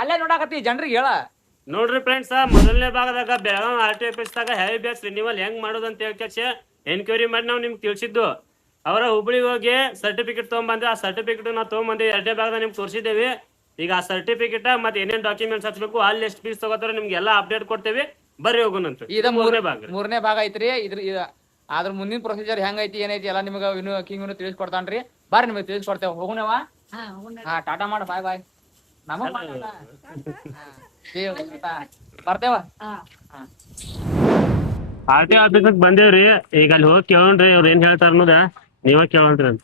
ಅಲ್ಲೇ ನೋಡಾಕತ್ತಿ ಜನರಿಗೆ ಹೇಳ. ನೋಡ್ರಿ ಫ್ರೆಂಡ್ಸ್, ಮೊದಲನೇ ಭಾಗದಾಗ ಬೆಳಗಾವಿ RTO ದಾಗ ಹೆವಿ ಬ್ಯಾಚ್ ರಿನಿವಲ್ ಹೆಂಗ್ ಮಾಡೋದು ಅಂತ ಹೇಳ್ಕೇಸಿ ಎನ್ಕ್ವೈರಿ ಮಾಡಿ ನಾವು ನಿಮ್ಗೆ ತಿಳಿಸಿದ್ದು. ಅವರ ಹುಬ್ಳಿಗೆ ಹೋಗಿ ಸರ್ಟಿಫಿಕೇಟ್ ತೊಗೊಂಬಂದ್ರೆ ಆ ಸರ್ಟಿಫಿಕೇಟ್ ನಾವು ತೊಗೊಂಬಂದು 2ನೇ ಭಾಗದಾಗ ನಿಮ್ಗೆ ತೋರಿಸಿದ್ದೇವೆ. ಈಗ ಆ ಸರ್ಟಿಫಿಕೇಟ್ ಮತ್ತೆ ಏನೇನ್ ಡಾಕ್ಯುಮೆಂಟ್ಸ್ ಹಾಕ್ಬೇಕು, ಅಲ್ಲಿ ಎಷ್ಟು ಫೀಸ್ ತಗೋತಾರ ನಿಮ್ಗೆ ಎಲ್ಲ ಅಪ್ಡೇಟ್ ಕೊಡ್ತೇವೆ. ಬರ್ರಿ ಹೋಗೋಣಂತ. ಇದು ಮೂರನೇ ಭಾಗ ಐತ್ರಿ. ಅದ್ರ ಮುಂದಿನ ಪ್ರೊಸೀಜರ್ ಹೆಂಗೈತಿ ಏನೈತಿ ಎಲ್ಲ ನಿಮ್ಗೆ ಇನ್ನು ತಿಳಿಸ್ಕೊಡ್ತಾನ್ರಿ. ಬರ್ರಿ ನಿಮಗೆ ತಿಳಿಸ್ಕೊಡ್ತೇವೆ. ಹೋಗುಣವ. ಟಾಟಾ ಮಾಡ. ಬಾಯ್ ಬಾಯ್. ಬರ್ತೇವ. RTO ಆಫೀಸಕ್ ಬಂದೇವ್ರಿ. ಈಗ ಅಲ್ಲಿ ಹೋಗಿ ಕೇಳೋಣ್ರಿ ಅವ್ರು ಏನ್ ಹೇಳ್ತಾರ ಅನ್ನೋದ. ನೀವ ಕೇಳೋಣ್ರಿ ಅಂತ.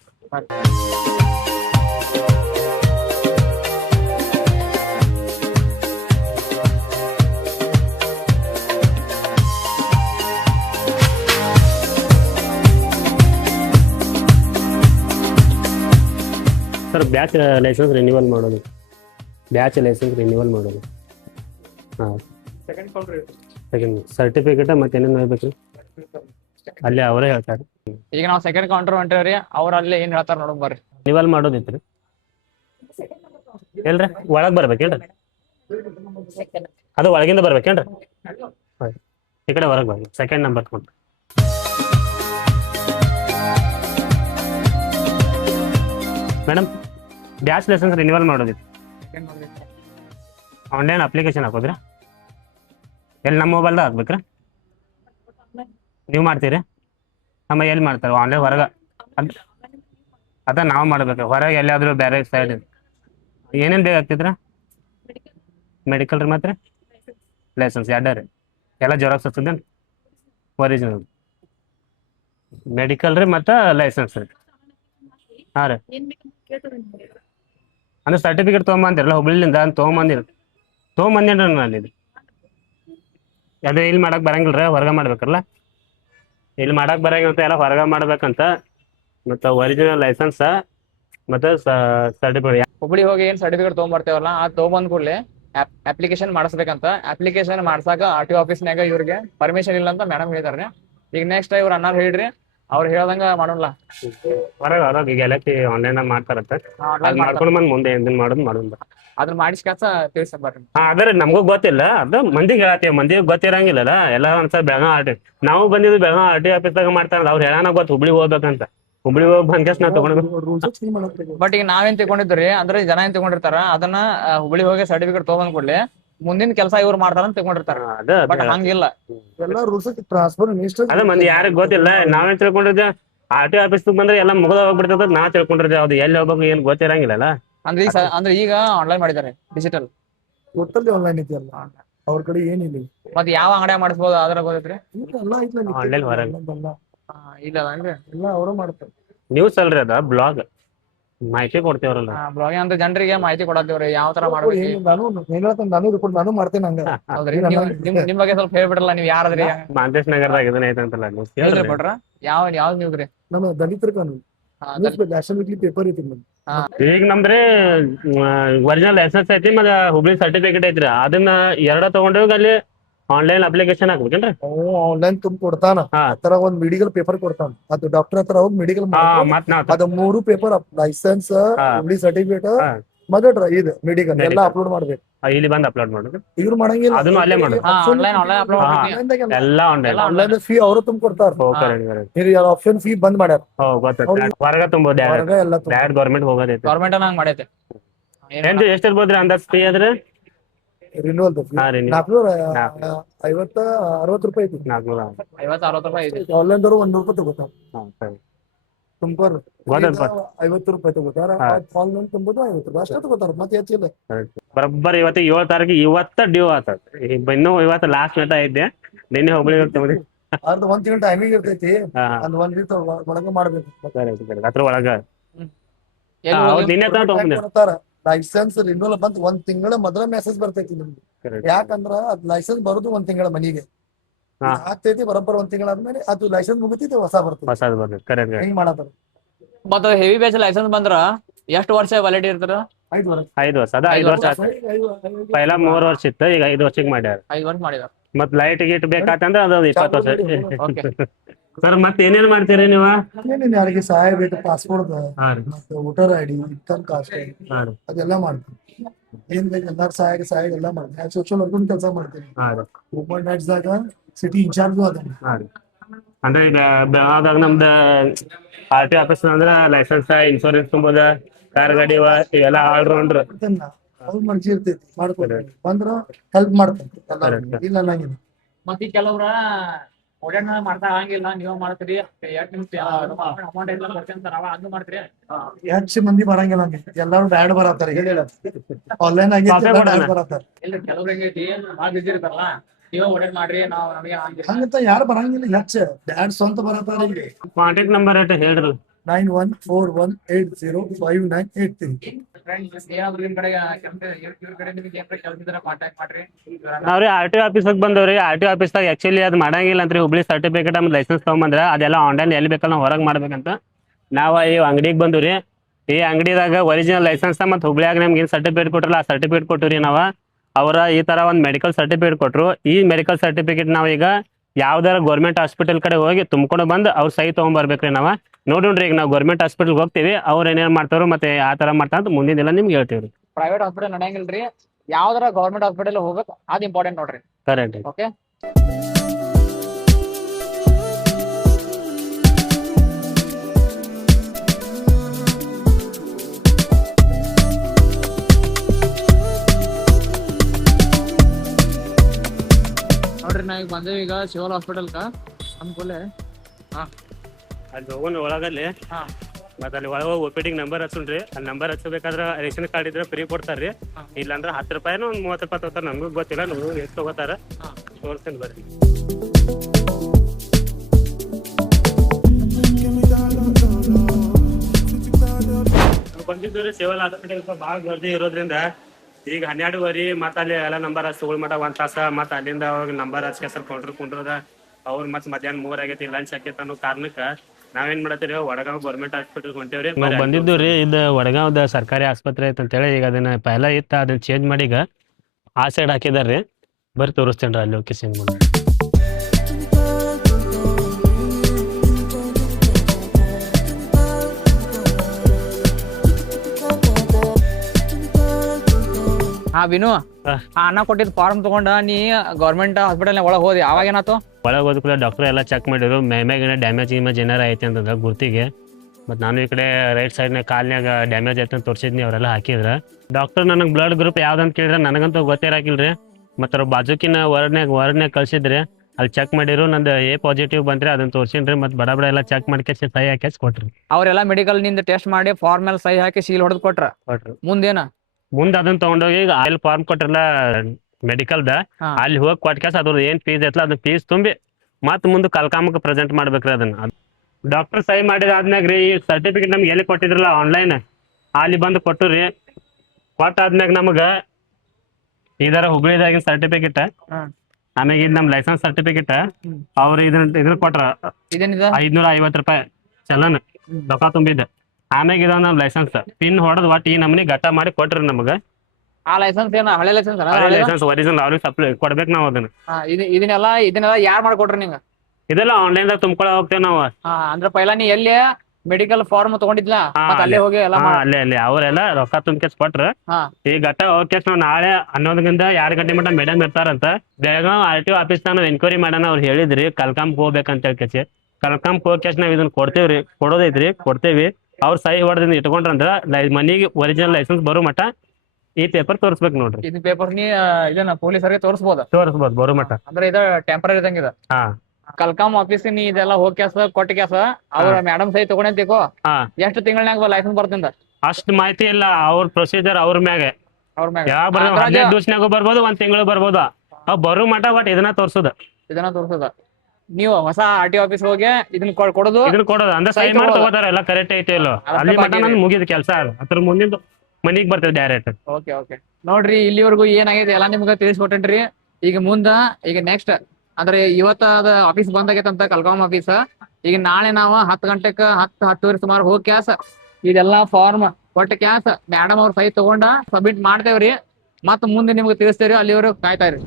ಸರ್, ಬ್ಯಾಚ್ ಲೈಸೆನ್ಸ್ ರಿನ್ಯೂವಲ್ ಮಾಡೋದು. ಹಾಂ, ಸೆಕೆಂಡ್ ಸರ್ಟಿಫಿಕೇಟ್ ಮತ್ತೆ ಏನೇನು ಹೋಗ್ಬೇಕು ಅಲ್ಲಿ ಅವರೇ ಹೇಳ್ತಾರೆ. ಈಗ ನಾವು ಸೆಕೆಂಡ್ ಕೌಂಟರ್ ಹೊಂಟೇವ್ರಿ. ಅವ್ರ ಅಲ್ಲಿ ಏನ್ ಹೇಳ್ತಾರ ನೋಡೋಣ ಬರ್ರಿ. ರಿನ್ಯೂವಲ್ ಮಾಡೋದಿತ್ರಿ. ಎಲ್ರಿ ಒಳಗ್ ಬರ್ಬೇಕೇನ್ರಿ? ಅದು ಒಳಗಿಂದ ಬರ್ಬೇಕೇನ್ರಿ? ಈ ಕಡೆ ಹೊರಗೆ ಬರ್ಬೇಕು. ಸೆಕೆಂಡ್ ನಂಬರ್ ಕೊಂಡು ಮೇಡಮ್, ಬ್ಯಾಚ್ ಲೈಸೆನ್ಸ್ ರಿನ್ಯೂವಲ್ ಮಾಡೋದಿತ್ತು. ಆನ್ಲೈನ್ ಅಪ್ಲಿಕೇಶನ್ ಹಾಕೋದ್ರಿ? ಎಲ್ಲಿ ನಮ್ಮ ಮೊಬೈಲ್ದಾಗ ಹಾಕ್ಬೇಕ್ರಿ? ನೀವು ಮಾಡ್ತೀರಿ? ನಮ್ಮ ಎಲ್ಲಿ ಮಾಡ್ತಾರೆ? ಆನ್ಲೈನ್ ಹೊರಗೆ? ಅದ ನಾವು ಮಾಡ್ಬೇಕು ಹೊರಗೆ ಎಲ್ಲಾದ್ರೂ ಬೇರೆ ಸೈಡ್? ಏನೇನು ಬೇಕಾಗ್ತಿದ್ರ? ಮೆಡಿಕಲ್ ರೀ ಮತ್ತೆ ಲೈಸೆನ್ಸ್ 2 ರೀ? ಎಲ್ಲ ಜೆರಾಕ್ಸ್ ಹಚ್ಚದೇನು? ಒರಿಜಿನಲ್ ಮೆಡಿಕಲ್ ರೀ ಮತ್ತು ಲೈಸೆನ್ಸ್ ರೀ? ಹಾಂ ರೀ. ಅಂದ್ರೆ ಸರ್ಟಿಫಿಕೇಟ್ ತೊಗೊಂಬಂದಿರಲ್ಲ ಹುಬ್ಳಿಲಿಂದ ತೊಗೊಂಬಂದೇನ್ರಿ ನಾನು ಅಲ್ಲಿ. ಅದು ಇಲ್ಲಿ ಮಾಡಕ್ಕೆ ಬರಂಗಿಲ್ಲ ರೀ, ಹೊರಗೆ ಮಾಡ್ಬೇಕಲ್ಲ. ಇಲ್ಲಿ ಮಾಡಕ್ಕೆ ಬರಂಗಿಲ್ಲ ಎಲ್ಲ ಹೊರಗೆ ಮಾಡ್ಬೇಕಂತ. ಮತ್ತು ಒರಿಜಿನಲ್ ಲೈಸೆನ್ಸ್ ಮತ್ತು ಸರ್ಟಿಫಿಕೇಟ್. ಹುಬ್ಳಿ ಹೋಗಿ ಏನ್ ಸರ್ಟಿಫಿಕೇಟ್ ತೊಗೊಂಬರ್ತೇವಲ್ಲ ಅದು ತೊಗೊಂಬಂದ್ ಕೂಡಲೇ ಅಪ್ಲಿಕೇಶನ್ ಮಾಡಿಸ್ಬೇಕಂತ. ಅಪ್ಲಿಕೇಶನ್ ಮಾಡ್ಸಾಕ RTO ಆಫೀಸ್ನಾಗ ಇವ್ರಿಗೆ ಪರ್ಮಿಷನ್ ಇಲ್ಲ ಅಂತ ಮೇಡಮ್ ಹೇಳಿದಾರೆ. ಈಗ ನೆಕ್ಸ್ಟ್ ಇವ್ರು ಅನ್ನಾರು ಹೇಳ್ರಿ, ಅವ್ರು ಹೇಳ್ದಂಗ ಮಾಡೋಣ. ಹೊರಗೆ ಈಗ ಎಲ್ಲಕ್ಕೆ ಆನ್ಲೈನ್ ಮಾಡ್ತಾರತ್ತ. ಅದು ಮಾಡ್ಕೊಂಡು ಬಂದು ಮುಂದೆ ಏನ್ ಮಾಡೋದು ಅದನ್ನ ಮಾಡಿಸ್ ಕೆಲಸ ತಿಳಿಸ ಬರ್ರಿ. ಅದ್ರ ನಮಗೂ ಗೊತ್ತಿಲ್ಲ. ಅದು ಮಂದಿಗೆ ಹೇಳತ್ತೀವಿ, ಮಂದಿಗೆ ಗೊತ್ತಿರಂಗಿಲ್ಲಲ್ಲ. ಎಲ್ಲ ಒಂದ್ಸಲ ಬೆಳಗಾವಿ ನಾವು ಬಂದಿದ್ದು ಬೆಳಗಾವಿ RTO ಆಫೀಸ್ದಾಗ ಮಾಡ್ತಾರಲ್ಲ. ಅವ್ರು ಹೇಳೋಣ ಗೊತ್ತು ಹುಬ್ಳಿಗೆ ಹೋಗ್ಬೇಕಂತ. ಹುಬ್ಳಿಗೆ ಹೋಗಿ ಬಂದ ಕೆಸ್ ನಾವು ತಗೊಂಡ್ಬೇಕು. ಬಟ್ ಈಗ ನಾವೇನ್ ತಗೊಂಡಿದ್ರಿ ಅಂದ್ರೆ ಜನ ಏನ್ ತಗೊಂಡಿರ್ತಾರ ಅದನ್ನ ಹುಬ್ಳಿ ಹೋಗಿ ಸರ್ಟಿಫಿಕೇಟ್ ತೊಗೊಂಡ್ ಕೂಡಲೇ ಮುಂದಿನ ಕೆಲಸ ಇವ್ರು ಮಾಡ್ತಾರ ಅಂತ ತಗೊಂಡಿರ್ತಾರ. ಬಟ್ ಹಂಗಿಲ್ಲ. ಅದ ಮಂದಿ ಯಾರಿಗ್ ಗೊತ್ತಿಲ್ಲ. ನಾವೇನ್ ತಿಳ್ಕೊಂಡಿದ್ದೆ RTO ಆಫೀಸ್ ಬಂದ್ರೆ ಎಲ್ಲ ಮುಗ್ದ ಹೋಗ್ಬಿಡ್ತದ ನಾ ತಿಳ್ಕೊಂಡಿರ್ದೆ. ಅದು ಎಲ್ಲಿ ಹೋಗ್ಬೇಕು ಏನ್ ಗೊತ್ತಿರಂಗಿಲ್ಲಲ್ಲ. ಅಂದ್ರೆ ಈಗ ಆನ್ಲೈನ್ ಮಾಡಿದ್ದಾರೆ, ಡಿಜಿಟಲ್ ಆನ್ಲೈನ್ ಇದೆಯಲ್ಲ ಅವ್ರ ಕಡೆ ಏನಿಲ್ಲ. ಮತ್ತೆ ಯಾವ ಅಂಗಡಿಯಾಗ ಮಾಡಿಸ್ಬೋದು ಅದ್ರ ಗೊತ್ತೈತ್ರಿ? ಆನ್ಲೈನ್ ಹೊರಗೆ ಇಲ್ಲ ಅಂದ್ರೆ ಎಲ್ಲ ಅವರು ಮಾಡ್ತಾರೆ. ನ್ಯೂಸ್ ಅಲ್ರಿ ಅದ ಬ್ಲಾಗ್ ಮಾಹಿತಿ ಕೊಡ್ತೇವ್ರಲ್ಲ. ಬ್ಲಾಗಿಂಗ್ ಅಂತ ಜನರಿಗೆ ಮಾಹಿತಿ ಕೊಡತ್ತೇವ್ರಿ ಯಾವ ತರ ಮಾಡ್ಬೇಕು. ನಾನು ಮಾಡ್ತೇನೆ ಹಂಗ. ಹೌದ್ರಿ, ನಿಮ್ ಬಗ್ಗೆ ಸ್ವಲ್ಪ ಹೇಳ್ಬಿಡ್ರಲ್ಲ. ನೀವ್ ಯಾರದ್ರಿ? ಮಾಂತೇಶ್ ನಗರದಾಗ ಇದನ್ನ ಐತಂತಲ್ಲ ನ್ಯೂಸ್ ಬಿಡ್ರ? ಯಾವ್ದು ನ್ಯೂಸ್ ರೀ? ನಮ್ಮ ದಲಿತರ ಕಾನೂನು ನ್ಯಾಷನಲ್ ವೀಕ್ಲಿ ಪೇಪರ್ ಐತಿ. ಈಗ ನಮ್ದ್ರಿ ಒರಿಜಿನಲ್ ಲೈಸೆನ್ಸ್ ಐತಿ ಮತ್ತೆ ಹುಬ್ಳಿ ಸರ್ಟಿಫಿಕೇಟ್ ಐತ್ರಿ. ಅದನ್ನ 2 ತಗೊಂಡೋಗಿ ಅಲ್ಲಿ ಆನ್ಲೈನ್ ಅಪ್ಲಿಕೇಶನ್ ಹಾಕ್ಬೇಕೇನ್ರಿ? ಆನ್ಲೈನ್ ತುಂಬ ಕೊಡ್ತಾನ. ಆತರ ಒಂದ್ ಮೆಡಿಕಲ್ ಪೇಪರ್ ಕೊಡ್ತಾನ. ಅದು ಡಾಕ್ಟರ್ ಹತ್ರ ಹೋಗಿ ಮೆಡಿಕಲ್ ಅದ 3 ಪೇಪರ್ ಲೈಸೆನ್ಸ್, ಹುಬ್ಳಿ ಸರ್ಟಿಫಿಕೇಟ್ ಮತ್ತೆ ಇದು ಮೆಡಿಕಲ್ ಎಲ್ಲ ಅಪ್ಲೋಡ್ ಮಾಡ್ಬೇಕು. ಇಲ್ಲಿ ಬಂದು ಅಪ್ಲೋಡ್ ಮಾಡೋದು. ಇವ್ರು ಮಾಡಂಗಿಲ್ಲ, ಅದನ್ನು ಅಲ್ಲೇ ಮಾಡೋದು. ಎಲ್ಲ ಆನ್ಲೈನ್ ಫೀ ಅವರು ತುಂಬ ಕೊಡ್ತಾರ. ಆಪ್ಷನ್ ಫೀ ಬಂದ್ ಮಾಡ್ಯಾರ. ಹೊರಗ ತುಂಬೋದು ಎಲ್ಲ ಗೌರ್ಮೆಂಟ್ ಹೋಗೋದೈತಿ. ಗೌರ್ಮೆಂಟ್ ಹಂಗ್ ಮಾಡೈತೆ. ಎಷ್ಟ್ ಇರ್ಬೋದ್ರಿ ಅಂದಾಜ್ ಫೀ ಆದ್ರೆ? ರಿನ್ಯೂವಲ್ 450-60 ರೂಪಾಯಿ ಐತಿ. 450-60 ರೂಪಾಯಿ ಐತಿ. ಆನ್ಲೈನ್ ದವರು 100 ರೂಪಾಯಿ ತಗೋತಾರ. ತುಮಕೂರು 50 ರೂಪಾಯಿ ತಗೋತಾರ. ಆನ್ಲೈನ್ ತುಂಬೋದು 50 ರೂಪಾಯಿ ಅಷ್ಟೇ ತಗೋತಾರ, ಮತ್ತೆ ಹೆಚ್ಚಿಲ್ಲ. ಬರೋಬ್ಬರಿ ಇವತ್ತು 7 ತಾರೀಕು ಇವತ್ತ ಡ್ಯೂ ಆತದ. ಇನ್ನೂ ಇವತ್ತು ಲಾಸ್ಟ್ ಮೆಟ ಐತೆ. ನಿನ್ನೆ ಹುಬ್ಳಿ ಹೋಗ್ತೇವೆ. ಅರ್ಧ 1 ತಿಂಗಳ ಟೈಮಿಂಗ್ ಇರ್ತೈತಿ. ಅದ್ 1 ವೀಕ್ ಒಳಗ ಮಾಡ್ಬೇಕು. ಅದ್ರ ಒಳಗ ಲೈಸೆನ್ಸ್ ರಿನ್ಯೂವಲ್ ಬಂದ್ 1 ತಿಂಗಳ ಮೊದಲ ಮೆಸೇಜ್ ಬರ್ತೈತಿ ನಿಮ್ಗೆ. ಯಾಕಂದ್ರ ಅದ್ ಲೈಸೆನ್ಸ್ ಬರೋದು 1 ತಿಂಗಳ ಮನಿಗೆ ಆಗ್ತೈತಿ. ಬರೋಬ್ಬರ 1 ತಿಂಗಳ ಆದ್ಮೇಲೆ ಅದು ಲೈಸೆನ್ಸ್ ಮುಗಿತೈತಿ, ಹೊಸ ಬರ್ತೈತಿ. ಹಿಂಗ್ ಮಾಡತಾರ. ಮತ್ತ ಹೆವಿ ಬ್ಯಾಚ್ ಲೈಸೆನ್ಸ್ ಬಂದ್ರ ಎಷ್ಟು ವರ್ಷ ವ್ಯಾಲಿಡಿಟಿ ಇರ್ತಾರ? 5 ವರ್ಷ. 5 ವರ್ಷ ಅದ 5 ವರ್ಷ ಪೈಲ 3 ವರ್ಷ ಇತ್ತು, ಈಗ 5 ವರ್ಷಕ್ಕೆ ಮಾಡ್ಯಾರ. 5 ವರ್ಷ ಮಾಡಿದಾರ. ಮತ್ ಲೈಟ್ ಗೀಟ್ ಬೇಕಾತಂದ್ರ ಅದು 20 ವರ್ಷ. ಸರ್ ಮತ್ತೆ ಏನೇನ್ ಮಾಡ್ತೀರಿ ನೀವು? ಯಾರಿಗೆ ಸಹಾಯ ಬೇಕು, ಪಾಸ್ಪೋರ್ಟ್ ಮತ್ತೆ ವೋಟರ್ ID, ಇನ್ಕಮ್ ಕಾಸ್ಟ್ ಅದೆಲ್ಲ ಮಾಡ್ತೀವಿ. ಏನ್ ಬೇಕು ಎಲ್ಲಾರು ಸಹಾಯ ಎಲ್ಲ ಮಾಡ್ತೀನಿ ಸೋಷಿಯಲ್ ವರ್ಕ್ ಕೆಲಸ ಮಾಡ್ತೀನಿ ಹಾ ರೀ ಓಪನ್ ದಾಗ ಸಿಟಿ ಇನ್ಚಾರ್ಜ್ ಅದ ಹಾ ರೀ ಅಂದ್ರೆ ಈಗ ಬೆಳಗಾವ್ದಾಗ ನಮ್ದು RTO ಆಫೀಸ್ ಅಂದ್ರೆ ಲೈಸೆನ್ಸ್ ಇನ್ಶೂರೆನ್ಸ್ ತುಂಬೋದ ಕಾರ್ ಗಾಡಿ ಇವೆಲ್ಲ ಆಲ್ರೌಂಡ್ರ್ ಅವ್ರ ಮರ್ಜಿ ಇರ್ತೈತಿ ಮಾಡ್ಕೊಡ್ತೀನಿ ಬಂದ್ರ ಹೆಲ್ಪ್ ಮಾಡ್ತೀನಿ ಎಲ್ಲ ಇಲ್ಲ ಅನ್ನಂಗಿಲ್ಲ ಮತ್ತೆ ಕೆಲವ್ರ ಓಡಾಡ ಮಾಡ್ತಾ ಆಗಂಗಿಲ್ಲ ನೀವ್ ಮಾಡ್ತೀರಿ ಅಮೌಂಟ್ ಎಲ್ಲ ಬರ್ಕೊಂತಾರ ಅದು ಮಾಡ್ತೀರಿ ಹೆಚ್ಚು ಮಂದಿ ಬರಂಗಿಲ್ಲ ಹಂಗೆ ಎಲ್ಲಾರು ಬ್ಯಾಡ್ ಬರತ್ತಾರ ಆನ್ಲೈನ್ ಆಗಿ ಬ್ಯಾಡ್ ಬರತ್ತಾರ ಇಲ್ಲ ಕೆಲವ್ರ ಹೆಂಗೈತಿ ಬಾಳ ಬಿಸಿ ಇರ್ತಾರಲ್ಲ ನೀವ್ ಓಡಾಡ್ ಮಾಡ್ರಿ ನಾವ್ ನಮಗೆ ಹಂಗಂತ ಯಾರು ಬರಂಗಿಲ್ಲ ಹೆಚ್ಚ ಬ್ಯಾಡ್ ಸ್ವಂತ ಬರತ್ತಾರ ಇಲ್ಲಿ ಕಾಂಟ್ಯಾಕ್ಟ್ ನಂಬರ್ ಐತೆ ಹೇಳ್ರಿ 9141805983 ಫ್ರೆಂಡ್ಸ್ ಏನಾದ್ರು ನಿಮ್ ಕಡೆ ಇವ್ರ ಕಡೆ ನಿಮ್ಗೆ ಏನಾರ ಕೆಲಸ ಇದ್ರೆ ಕಾಂಟ್ಯಾಕ್ಟ್ ಮಾಡ್ರಿ ನಾವ್ರಿ RTO ಆಫೀಸ್ಗೆ ಬಂದವ್ರಿ RTO ಆಫೀಸ್ದಾಗ ಆಕ್ಚುಲಿ ಅದು ಮಾಡಂಗಿಲ್ಲ ಅಂತ್ರಿ ಹುಬ್ಳಿ ಸರ್ಟಿಫಿಕೇಟ್ ಆಮೇಲೆ ಲೈಸೆನ್ಸ್ ತಗೊಂಬಂದ್ರ ಅದೆಲ್ಲ ಆನ್ಲೈನ್ ಎಲ್ಲಿ ಬೇಕಲ್ಲ ನಾವು ಹೊರಗೆ ಮಾಡ್ಬೇಕಂತ ನಾವ ಈ ಅಂಗಡಿಗೆ ಬಂದ್ರಿ ಈ ಅಂಗಡಿದಾಗ ಒರಿಜಿನಲ್ ಲೈಸೆನ್ಸ್ ಮತ್ತೆ ಹುಬ್ಳಿಯಾಗ ನಮ್ಗೆ ಏನ್ ಸರ್ಟಿಫಿಕೇಟ್ ಕೊಟ್ರಲ್ಲ ಆ ಸರ್ಟಿಫಿಕೇಟ್ ಕೊಟ್ಟಿವ್ರಿ ನಾವ ಅವರ ಈ ತರ ಒಂದು ಮೆಡಿಕಲ್ ಸರ್ಟಿಫಿಕೇಟ್ ಕೊಟ್ರು ಈ ಮೆಡಿಕಲ್ ಸರ್ಟಿಫಿಕೇಟ್ ನಾವ್ ಈಗ ಯಾವ್ದಾರ ಗೌರ್ಮೆಂಟ್ ಹಾಸ್ಪಿಟಲ್ ಕಡೆ ಹೋಗಿ ತುಂಬ್ಕೊಂಡು ಬಂದು ಅವ್ರ ಸಹಿ ತಗೊಂಡ್ಬರ್ಬೇಕ್ರಿ ನಾವ ನೋಡ್ರಿ ಈಗ ನಾವು ಗೌರ್ಮೆಂಟ್ ಹಾಸ್ಪಿಟಲ್ಗೆ ಹೋಗ್ತೀವಿ ಅವ್ರು ಏನೇನ್ ಮಾಡ್ತಾರೋ ಮತ್ತೆ ಆ ತರ ಮಾಡ್ತಾರ ಮುಂದಿನ ನಿಮ್ಗೆ ಹೇಳ್ತೀವ್ರಿ ಪ್ರೈವೇಟ್ ಹಾಸ್ಪಿಟಲ್ ನಡೆಯಂಗಿಲ್ರಿ ಯಾವ್ದಾರ ಗೌರ್ಮೆಂಟ್ ಹಾಸ್ಪಿಟಲ್ ಹೋಗ್ಬೇಕು ಅದ್ ಇಂಪಾರ್ಟೆಂಟ್ ನೋಡ್ರಿ ಕರೆಕ್ಟ್ ಓಕೆ ನೋಡ್ರಿ ನಾವ್ ಈಗ ಬಂದೇವಿ ಈಗ ಶಿವಲ್ ಹಾಸ್ಪಿಟಲ್ಕ ಅನ್ಕೂಲೆ ಅಲ್ಲಿ ಹೋಗೋಣ ಒಳಗಲ್ಲಿ ಹಾ ಮತ್ತೆ ಅಲ್ಲಿ ಒಳಗೆ OPD ನಂಬರ್ ಹಚ್ಚುನ್ರಿ ಅಲ್ಲಿ ನಂಬರ್ ಹಚ್ಚಬೇಕಾದ್ರೆ ರೇಷನ್ ಕಾರ್ಡ್ ಇದ್ರೆ ಫ್ರೀ ಕೊಡ್ತಾರ್ರಿ ಇಲ್ಲಾಂದ್ರೆ 10 ರೂಪಾಯಿನೋ ಒಂದು 30 ರೂಪಾಯಿ ತಗೋತಾರ ನಮಗೂ ಗೊತ್ತಿಲ್ಲ ನೀವು ಎಷ್ಟು ತಗೋತಾರ ತೋರಿಸ್ತೀನಿ ಬರ್ರಿ ಬಂದಿದ್ದು ರೀ ಸಿವಿಲ್ ಹಾಸ್ಪಿಟಲ್ ಭಾಳ ಗರ್ದಿ ಇರೋದ್ರಿಂದ ಈಗ 12 ಮತ್ತೆ ಅಲ್ಲಿ ಎಲ್ಲ ನಂಬರ್ ಹಚ್ಚಿ ತಗೊಳ್ ಮಟ 1 ತಾಸ ಮತ್ತೆ ಅಲ್ಲಿಂದ ಅವಾಗ ನಂಬರ್ ಹಚ್ಚಿ ಹೆಸರು ಕೌಂಟ್ರ್ ಕುಂಡ್ರದ ಅವ್ರು ಮತ್ತೆ ಮಧ್ಯಾಹ್ನ 3 ಆಗೈತಿ ಲಂಚ್ ಆಕೈತೆ ಅನ್ನೋ ಕಾರಣಕ್ಕೆ ನಾವೇನ್ ಮಾಡತ್ತೀರಿ ವಡಗಾಂವ್ ಗೌರ್ಮೆಂಟ್ ಹಾಸ್ಪಿಟಲ್ ಹೊಂಟೇವ್ರಿ ನಾವು ಬಂದಿದ್ದು ರೀ ಇದು ವಡಗಾಂವ್ದ ಸರ್ಕಾರಿ ಆಸ್ಪತ್ರೆ ಐತೆ ಅಂತೇಳಿ ಈಗ ಅದನ್ನ ಪೈಲ ಇತ್ತ ಅದನ್ನ ಚೇಂಜ್ ಮಾಡಿ ಈಗ ಆ ಸೈಡ್ ಹಾಕಿದಾರ್ರಿ ಬರ್ರಿ ತೋರಿಸ್ತೇನ್ರಿ ಅಲ್ಲಿ ಹೋಗಿ ಸಿಂಗ್ ಮಾಡಿ ಹಾ ವಿನು ಅಣ್ಣ ಕೊಟ್ಟಿದ್ ಫಾರ್ಮ್ ತಗೊಂಡ ನೀ ಗೌರ್ಮೆಂಟ್ ಹಾಸ್ಪಿಟಲ್ ಒಳಗ್ ಹೋದಿ ಅವಾಗ ಏನಾಯ್ತು ಒಳಗೆ ಹೋದ್ಕೂಡ ಡಾಕ್ಟರ್ ಎಲ್ಲ ಚೆಕ್ ಮಾಡಿದ್ರು ಮೇಮ್ಯಾಗ ಡ್ಯಾಮೇಜ್ ಇಮೇಜ್ ಏನಾರ ಐತೆ ಅಂತಂದ್ರೆ ಗುರ್ತಿಗೆ ಮತ್ತು ನಾನು ಈ ಕಡೆ ರೈಟ್ ಸೈಡ್ನಾಗ ಕಾಲ್ನಾಗ ಡ್ಯಾಮೇಜ್ ಐತೆ ಅಂತ ತೋರಿಸಿದ್ನಿ ಅವರೆಲ್ಲ ಹಾಕಿದ್ರೆ ಡಾಕ್ಟರ್ ನನಗೆ ಬ್ಲಡ್ ಗ್ರೂಪ್ ಯಾವ್ದಂತ ಕೇಳಿದ್ರೆ ನನಗಂತೂ ಗೊತ್ತಿರಾಕಿಲ್ರಿ ಮತ್ತು ಅವ್ರು ಬಾಜುಕಿನ ವಾರ್ಡ್ನಾಗ ಕಳ್ಸಿದ್ರಿ ಅಲ್ಲಿ ಚೆಕ್ ಮಾಡಿರು ನಂದು A ಪಾಸಿಟಿವ್ ಬಂತ್ರಿ ಅದನ್ನ ತೋರ್ಸಿನ್ರಿ ಮತ್ತೆ ಬಡ ಎಲ್ಲ ಚೆಕ್ ಮಾಡ್ಕೆ ಸಹಿ ಹಾಕಿ ಕೊಟ್ರಿ ಅವ್ರೆಲ್ಲ ಮೆಡಿಕಲ್ ನಿಂದ ಟೆಸ್ಟ್ ಮಾಡಿ ಫಾರ್ಮ್ ಮೇಲೆ ಸಹಿ ಹಾಕಿ ಸೀಲ್ ಹೊಡೆದ್ ಕೊಟ್ರ ಮುಂದೇನ ಮುಂದೆ ಅದನ್ನ ತಗೊಂಡೋಗಿ ಈಗ ಆಯಿಲ್ ಫಾರ್ಮ್ ಕೊಟ್ರಲ್ಲ ಮೆಡಿಕಲ್ದ ಅಲ್ಲಿ ಹೋಗಿ ಕೊಟ್ಕೆಸ್ ಅದ್ರ ಏನ್ ಫೀಸ್ ಐತಲ್ಲ ಅದನ್ನ ಫೀಸ್ ತುಂಬಿ ಮತ್ ಮುಂದೆ ಕಲ್ಕಾಮಕ್ಕೆ ಪ್ರೆಸೆಂಟ್ ಮಾಡ್ಬೇಕ್ರಿ ಅದನ್ನ ಡಾಕ್ಟರ್ ಸಹಿ ಮಾಡಿದ ಆದ್ಮ್ಯಾಗ ರೀ ಈ ಸರ್ಟಿಫಿಕೇಟ್ ನಮ್ಗೆ ಎಲ್ಲಿ ಕೊಟ್ಟಿದ್ರಲ್ಲ ಆನ್ಲೈನ್ ಅಲ್ಲಿ ಬಂದು ಕೊಟ್ಟುರಿ ಕೊಟ್ಟಾದ್ಮ್ಯಾಗ ನಮಗ ಇದರ ಹುಬ್ಳಿದಾಗಿನ ಸರ್ಟಿಫಿಕೇಟ್ ಆಮ್ಯಾಗ ಇದು ನಮ್ ಲೈಸೆನ್ಸ್ ಸರ್ಟಿಫಿಕೇಟ್ ಅವ್ರು ಇದ್ರ ಕೊಟ್ರ 550 ರೂಪಾಯಿ ಚಲನ್ ರೊಕ್ಕ ತುಂಬಿದ್ದ ಆಮ್ಯಾಗ ಇದ ನಮ್ ಲೈಸೆನ್ಸ್ ಪಿನ್ ಹೊಡೆದ್ ಒಟ್ಟು ಈ ನಮ್ನಿ ಗಟ್ಟ ಮಾಡಿ ಕೊಟ್ರಿ ನಮಗ ಆ ಲೈಸೆನ್ಸ್ ಏನ ಹಳೆ ಲೈಸೆನ್ಸ್ ಲೈಸೆನ್ಸ್ ಒರಿಜಿನಲ್ ಅವ್ರಿಗೆ ಸಪ್ಲೈ ಕೊಡ್ಬೇಕು ನಾವ್ ಅದನ್ನ ಇದನ್ನೆಲ್ಲ ಯಾರ್ ಮಾಡ್ಕೊಟ್ರಿ ನಿಂಗ ಇದೆಲ್ಲ ಆನ್ಲೈನ್ ದಾಗ ತುಂಬ್ಕೊಳ ಹೋಗ್ತೇವೆ ನಾವು ಅಂದ್ರೆ ಪೈಲಾ ನೀ ಎಲ್ಲಿ ಮೆಡಿಕಲ್ ಫಾರ್ಮ್ ತಗೊಂಡಿದ್ಲ ಅಲ್ಲೇ ಹೋಗಿ ಎಲ್ಲ ಅಲ್ಲೇ ಅವರೆಲ್ಲ ರೊಕ್ಕ ತುಂಬಿಕೆಸ್ ಕೊಟ್ರ ಈ ಗಟ್ಟ ಹೋಗ್ಕೆ ನಾವ್ ನಾಳೆ 11 2 ಗಂಟೆ ಮಟ್ಟ ಮೇಡಮ್ ಇರ್ತಾರಂತ ಬೆಳಗಾವ್ RTO ಆಫೀಸ್ ನಾವು ಎನ್ಕ್ವೈರಿ ಮಾಡೋಣ ಅವ್ರು ಹೇಳಿದ್ರಿ ಕಲ್ಕಾಮ್ ಹೋಗ್ಬೇಕಂತ ಹೇಳ್ಕೇಸಿ ಕಲ್ಕಾಮ್ ಹೋಗ್ಕೇಸ್ ನಾವ್ ಇದನ್ನ ಕೊಡ್ತೇವ್ರಿ ಕೊಡೋದೈತ್ರಿ ಕೊಡ್ತೇವಿ ಅವ್ರ ಸಹಿ ಹೊಡೆದಿಂದ ಇಟ್ಕೊಂಡ್ರಂದ್ರ ಮನಿಗೆ ಒರಿಜಿನಲ್ ಲೈಸೆನ್ಸ್ ಬರೋ ಮಟ್ಟ ಈ ಪೇಪರ್ ತೋರಿಸ್ಬೇಕು ನೋಡ್ರಿ ಇದು ಪೇಪರ್ ನೀ ಇದನ್ನ ಪೊಲೀಸರಿಗೆ ತೋರಿಸ್ಬೋದು ಬರೋ ಮಟ್ಟ ಅಂದ್ರೆ ಇದು ಟೆಂಪರರಿ ಇದಂಗಿದ ಕಲ್ಕಾಮ್ ಆಫೀಸ್ ನೀ ಇದೆಲ್ಲ ಹೋಗಿ ಕೆಸ ಕೊಟ್ಟ ಕೆಸ ಅವ್ರ ಮೇಡಮ್ ಸಹಿ ತಗೊಂಡಿಕೋ ಎಷ್ಟು ತಿಂಗಳನ್ಯಾಗ ಲೈಸೆನ್ಸ್ ಬರ್ತಿಂದ ಅಷ್ಟ್ ಮಾಹಿತಿ ಇಲ್ಲ ಅವ್ರ ಪ್ರೊಸೀಜರ್ ಅವ್ರ ಮ್ಯಾಗ ಯಾವಾಗ 15 ದಿವಸನಾಗೂ ಬರ್ಬೋದು 1 ತಿಂಗಳು ಬರ್ಬೋದು ಅವ್ ಬರೋ ಮಟ್ಟ ಬಟ್ ಇದನ್ನ ತೋರ್ಸೋದ ನೀವು ಹೊಸ RTO ಆಫೀಸ್ ಹೋಗಿ ಇದನ್ನ ಕೊಡೋದು ಅಂದ್ರೆ ಸಹಿ ಮಾಡಿ ತಗೋತಾರ ಎಲ್ಲ ಕರೆಕ್ಟ್ ಐತಿ ಇಲ್ಲೋ ಅಲ್ಲಿ ಮಟ್ಟ ನನ್ ಮುಗಿದ ಕೆಲಸ ಅದ್ರ ಮುಂದಿನ ಮನಿಗ್ ಬರ್ತೇವೆ ಡೈರೆಕ್ಟ್ ಓಕೆ ನೋಡ್ರಿ ಇಲ್ಲಿವರೆಗೂ ಏನಾಗೈತಿ ಎಲ್ಲಾ ನಿಮ್ಗ ತಿಳಿಸ್ಕೊಟ್ಟೇನ್ರಿ ಈಗ ನೆಕ್ಸ್ಟ್ ಅಂದ್ರೆ ಇವತ್ತ ಆಫೀಸ್ ಬಂದಾಗೈತಂತ ಕಲ್ಕಾಮ್ ಆಫೀಸ್ ಈಗ ನಾಳೆ ನಾವು 10 ಗಂಟೆಕ 10-10:30 ಸುಮಾರು ಹೋಗಿ ಕ್ಯಾಸ್ ಇದೆಲ್ಲಾ ಫಾರ್ಮ್ ಕೊಟ್ಟ ಕ್ಯಾಸ್ ಮೇಡಮ್ ಅವ್ರ ಸಹಿ ತಗೊಂಡ ಸಬ್ಮಿಟ್ ಮಾಡ್ತೇವ್ರಿ ಮತ್ತ ಮುಂದೆ ನಿಮ್ಗೆ ತಿಳಿಸ್ತೇವ್ರಿ ಅಲ್ಲಿವರೆಗೂ ಕಾಯ್ತಾ ಇರಿ.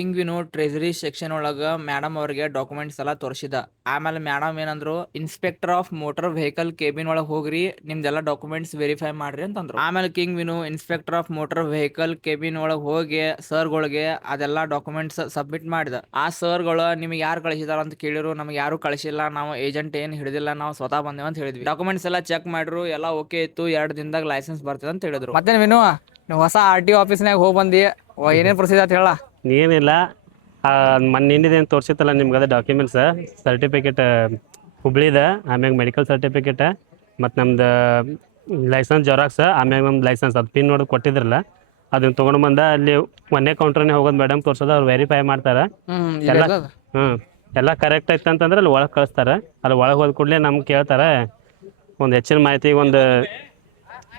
ಕಿಂಗ್ ವಿನು ಟ್ರೆಜರಿ ಸೆಕ್ಷನ್ ಒಳಗ ಮೇಡಮ್ ಅವ್ರಿಗೆ ಡಾಕ್ಯುಮೆಂಟ್ಸ್ ಎಲ್ಲ ತೋರಿಸಿದ. ಆಮೇಲೆ ಮೇಡಮ್ ಏನಂದ್ರು, inspector of motor vehicle cabin ಒಳಗೆ ಹೋಗ್ರಿ, ನಿಮ್ದೆಲ್ಲ ಡಾಕ್ಯುಮೆಂಟ್ಸ್ ವೆರಿಫೈ ಮಾಡ್ರಿ ಅಂತಂದ್ರು. ಆಮೇಲೆ king Vinu inspector of motor vehicle cabin ಒಳಗೆ ಹೋಗಿ ಸರ್ಗಳಿಗೆ ಅದೆಲ್ಲ ಡಾಕ್ಯುಮೆಂಟ್ಸ್ ಸಬ್ಮಿಟ್ ಮಾಡಿದ. ಆ ಸರ್ಗಳು ನಿಮ್ಗೆ ಯಾರು ಕಳಿಸಿದಾರ ಅಂತ ಕೇಳಿರು. ನಮ್ಗೆ ಯಾರು ಕಳಿಸಿಲ್ಲ, ನಾವು ಏಜೆಂಟ್ ಏನ್ ಹಿಡಿದಿಲ್ಲ, ನಾವು ಸ್ವತಃ ಬಂದೇವ ಅಂತ ಹೇಳಿದ್ವಿ. ಡಾಕ್ಯುಮೆಂಟ್ಸ್ ಎಲ್ಲ ಚೆಕ್ ಮಾಡ್ರು, ಎಲ್ಲ ಓಕೆ ಇತ್ತು, 2 ದಿನದಾಗ ಲೈಸೆನ್ಸ್ ಬರ್ತದೆ ಅಂತ ಹೇಳಿದ್ರು. ಮತ್ತೆ ವಿನು, ನೀವು ಹೊಸ RTO ಆಫೀಸ್ನಾಗ ಹೋಗಿ ಬಂದಿ, ಏನೇನ್ ಪ್ರೊಸೀಜರ್ ಅಂತ ಹೇಳ. ಏನಿಲ್ಲ, ನಿನ್ನೇನು ತೋರಿಸಿತ್ತಲ್ಲ ನಿಮ್ಗೆ ಅದ ಡಾಕ್ಯುಮೆಂಟ್ಸ್, ಸರ್ಟಿಫಿಕೇಟ್ ಹುಬ್ಳಿದ, ಆಮ್ಯಾಗ ಮೆಡಿಕಲ್ ಸರ್ಟಿಫಿಕೇಟ್ ಮತ್ತು ನಮ್ದು ಲೈಸೆನ್ಸ್ ಜೆರಾಕ್ಸ್, ಆಮ್ಯಾಗ ನಮ್ದು ಲೈಸೆನ್ಸ್ ಅದು ಪಿನ್ ನೋಡಿ ಕೊಟ್ಟಿದ್ರಲ್ಲ, ಅದನ್ನ ತೊಗೊಂಡು ಬಂದ ಅಲ್ಲಿ ಒಂದೇ ಕೌಂಟ್ರನ್ನೇ ಹೋಗೋದು ಮೇಡಮ್ ತೋರ್ಸೋದು, ಅವ್ರು ವೆರಿಫೈ ಮಾಡ್ತಾರೆ. ಎಲ್ಲ ಎಲ್ಲ ಕರೆಕ್ಟ್ ಐತೆ ಅಂತಂದ್ರೆ ಅಲ್ಲಿ ಒಳಗೆ ಕಳಿಸ್ತಾರೆ. ಅಲ್ಲಿ ಒಳಗೆ ಹೋದ ಕೂಡಲೇ ನಮ್ಗೆ ಕೇಳ್ತಾರೆ, ಒಂದು ಹೆಚ್ಚಿನ ಮಾಹಿತಿ ಒಂದು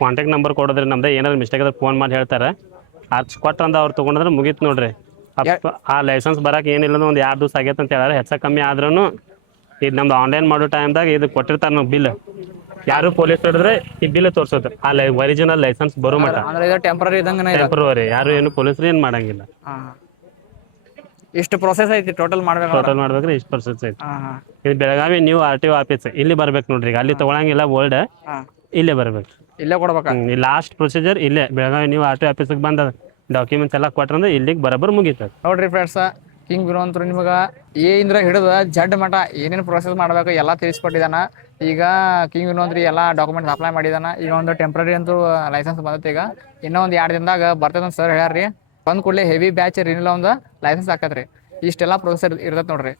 ಕಾಂಟ್ಯಾಕ್ಟ್ ನಂಬರ್ ಕೊಡೋದ್ರೆ ನಮ್ದು ಏನಾದ್ರು ಮಿಸ್ಟೇಕ್ ಅದ್ರ ಫೋನ್ ಮಾಡಿ ಹೇಳ್ತಾರೆ. ಅರ್ಚ್ ಕೊಟ್ಟಂದ ಅವ್ರು ತೊಗೊಂಡ್ರೆ ಮುಗೀತು ನೋಡ್ರಿ. ಆ ಲೈಸೆನ್ಸ್ ಬರಕ್ಕೆ ಏನಿಲ್ಲ ಒಂದು 2 ದಿವಸ ಆಗೈತೆ ಅಂತ ಹೇಳಾರೆ. ಹೆಚ್ಚು ಕಮ್ಮಿ ಆದ್ರೂ ಇದು ನಮ್ದು ಆನ್ಲೈನ್ ಮಾಡೋ ಟೈಮ್ದಾಗ ಇದು ಕೊಟ್ಟಿರ್ತಾರೆ ನಾವು ಬಿಲ್. ಯಾರು ಪೊಲೀಸ್ ಹಿಡಿದ್ರೆ ಈ ಬಿಲ್ ತೋರಿಸೋದು, ಆ ಒರಿಜಿನಲ್ ಲೈಸೆನ್ಸ್ ಬರೋ ಮಟ್ಟ. ಟೆಂಪ್ರವರಿ, ಯಾರು ಏನು ಪೊಲೀಸರು ಏನು ಮಾಡಂಗಿಲ್ಲ. ಇಷ್ಟು ಪ್ರೊಸೆಸ್ ಐತಿ ಟೋಟಲ್ ಮಾಡ್ಬೇಕ್ರಿ, ಇಷ್ಟು ಪ್ರೊಸೆಸ್ ಐತಿ. ಇದು ಬೆಳಗಾವಿ ನ್ಯೂ RTO ಆಫೀಸ್, ಇಲ್ಲಿ ಬರ್ಬೇಕು ನೋಡ್ರಿ. ಅಲ್ಲಿ ತಗೊಳಂಗಿಲ್ಲ ಓಲ್ಡ್, ಇಲ್ಲೇ ಬರ್ಬೇಕು, ಇಲ್ಲೇ ಕೊಡ್ಬೇಕಾ. ಲಾಸ್ಟ್ ಪ್ರೊಸೀಜರ್ ಇಲ್ಲೇ ಬೆಳಗಾವಿ ನ್ಯೂ RTO ಆಫೀಸಿಗೆ ಬಂದ ಡಾಕ್ಯುಮೆಂಟ್ಸ್ ಎಲ್ಲ ಕೊಟ್ರಂದ್ರೆ ಇಲ್ಲಿಗೆ ಬರೋಬ್ಬರ ಮುಗೀತದೆ ನೋಡ್ರಿ ಫ್ರೆಂಡ್ಸ್. ಕಿಂಗ್ ವಿನು ಅಂತೂ ನಿಮ್ಗೆ ಇಂದ್ರ ಹಿಡಿದು ಜಡ್ ಮಠ ಏನೇನು ಪ್ರೊಸೆಸ್ ಮಾಡ್ಬೇಕು ಎಲ್ಲ ತಿಳಿಸ್ಕೊಟ್ಟಿದ್ದಾನ. ಈಗ ಕಿಂಗ್ ವಿನು ಅಂದ್ರಿ ಎಲ್ಲ ಡಾಕ್ಯುಮೆಂಟ್ಸ್ ಅಪ್ಲೈ ಮಾಡಿದಾನ. ಈಗ ಒಂದು ಟೆಂಪ್ರರಿ ಅಂತೂ ಲೈಸೆನ್ಸ್ ಬಂದೈತೆ. ಈಗ ಇನ್ನೂ ಒಂದು 2 ದಿನದಾಗ ಬರ್ತೈತೆ ಅಂತ ಸರ್ ಹೇಳ್ಯಾರ್ರಿ. ಬಂದ ಕೂಡಲೇ ಹೆವಿ ಬ್ಯಾಚ್ ರಿನಿಲ್ಲ ಒಂದು ಲೈಸೆನ್ಸ್ ಹಾಕತ್ರಿ. ಇಷ್ಟೆಲ್ಲ ಪ್ರೊಸೆಸ್ ಇರ್ತೈತೆ ನೋಡ್ರಿ.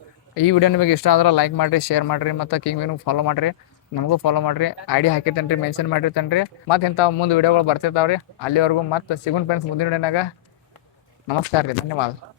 ಈ ವಿಡಿಯೋ ನಿಮಗೆ ಇಷ್ಟ ಆದ್ರೆ ಲೈಕ್ ಮಾಡಿರಿ, ಶೇರ್ ಮಾಡಿರಿ, ಮತ್ತು ಕಿಂಗ್ ವಿನು ಫಾಲೋ ಮಾಡಿರಿ, ನಮಗೂ ಫಾಲೋ ಮಾಡಿರಿ. ID ಹಾಕಿರ್ತೇನೆ ರೀ, ಮೆನ್ಷನ್ ಮಾಡಿರ್ತೇನೆ ರೀ. ಮತ್ತು ಇಂಥ ಮುಂದೆ ವಿಡಿಯೋಗಳು ಬರ್ತಿರ್ತಾವೆ ರೀ. ಅಲ್ಲಿವರೆಗೂ ಮತ್ತೆ ಸಿಗೋಣ ಫ್ರೆಂಡ್ಸ್ ಮುಂದಿನ ವಿಡಿಯೋನಾಗ. ನಮಸ್ಕಾರ ರೀ, ಧನ್ಯವಾದ.